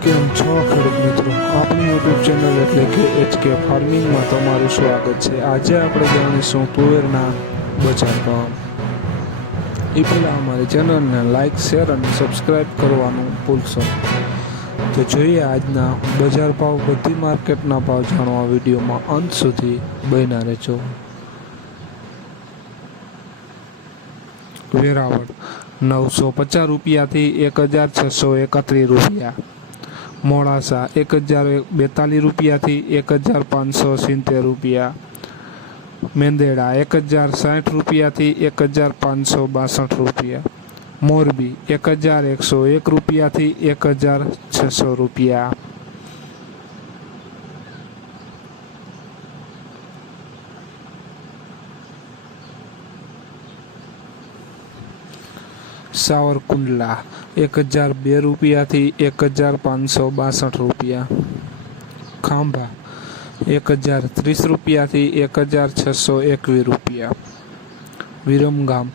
કેમ છો ખેડૂત મિત્રો, આપણી યુટ્યુબ ચેનલ એટલે કે HK ફાર્મિંગમાં તમારું સ્વાગત છે। આજે આપણે જાણીશું તુવેરના બજાર ભાવ। એ પહેલાં અમારી ચેનલને લાઇક, શેર અને સબસ્ક્રાઈબ કરવાનું ભૂલશો નહીં। તો જોઈએ આજના બજાર ભાવ, બધી માર્કેટના ભાવ જાણવા વિડીયોમાં અંત સુધી બન્યા રહેજો। વેરાવળ 950 રૂપિયાથી 1631 રૂપિયા, મોડાસા 1042 રૂપિયાથી 1570 રૂપિયા, મેંદેડા 1060 રૂપિયાથી 1562 રૂપિયા, મોરબી 1101 રૂપિયાથી 1600 રૂપિયા, સાવરકુંડલા 1002 રૂપિયાથી 1562 રૂપિયા, ખાંભા 1030 રૂપિયાથી 1621 રૂપિયા, વિરમગામ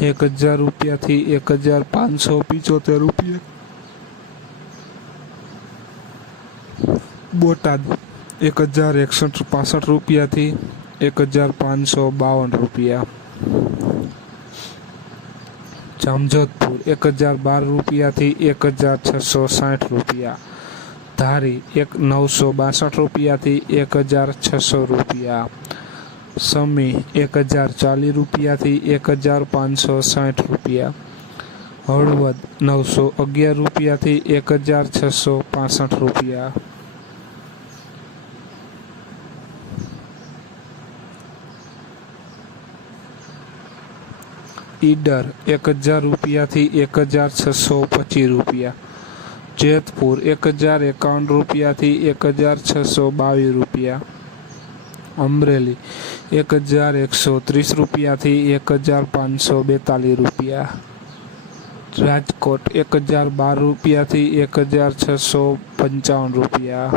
1000 રૂપિયાથી 1575 રૂપિયા, બોટાદ 1165 રૂપિયાથી 1552 રૂપિયા, જામજોધપુર 1012 રૂપિયાથી 1660 રૂપિયા, ધારી 962 રૂપિયાથી 1600 રૂપિયા, સમી 1040 રૂપિયાથી 1560 રૂપિયા, હળવદ 911 રૂપિયાથી 1665 રૂપિયા, ઈડર 1000 રૂપિયાથી 1625 રૂપિયા, જેતપુર 1051 રૂપિયાથી 1622 રૂપિયા, અમરેલી 1130 રૂપિયાથી 1542 રૂપિયા, રાજકોટ 1012 રૂપિયાથી 1655 રૂપિયા,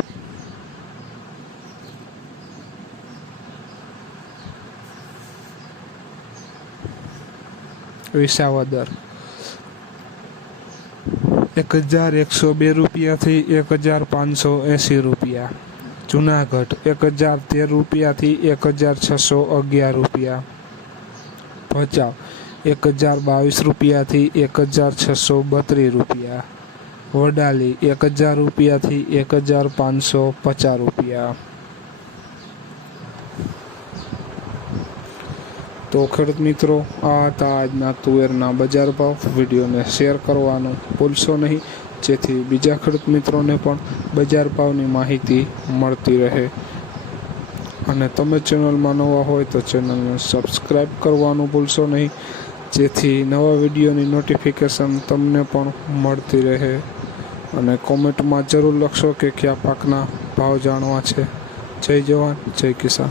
વિસાવદર 1102 રૂપિયાથી 1580 રૂપિયા, જુનાગઢ 1013 રૂપિયાથી 1611 રૂપિયા, ભચાઉ 1022 રૂપિયાથી 1632 રૂપિયા, વડાલી 1000 રૂપિયાથી 1550 રૂપિયા। તો ખેડૂત મિત્રો, આ હતા આજના તુવેરના બજાર ભાવ। વિડીયોને શેર કરવાનું ભૂલશો નહીં, જેથી બીજા ખેડૂત મિત્રોને પણ બજાર ભાવની માહિતી મળતી રહે। અને તમે ચેનલમાં નવા હોય તો ચેનલને સબસ્ક્રાઈબ કરવાનું ભૂલશો નહીં, જેથી નવા વિડીયોની નોટિફિકેશન તમને પણ મળતી રહે। અને કોમેન્ટમાં જરૂર લખશો કે કયા પાકના ભાવ જાણવા છે। જય જવાન, જય કિસાન।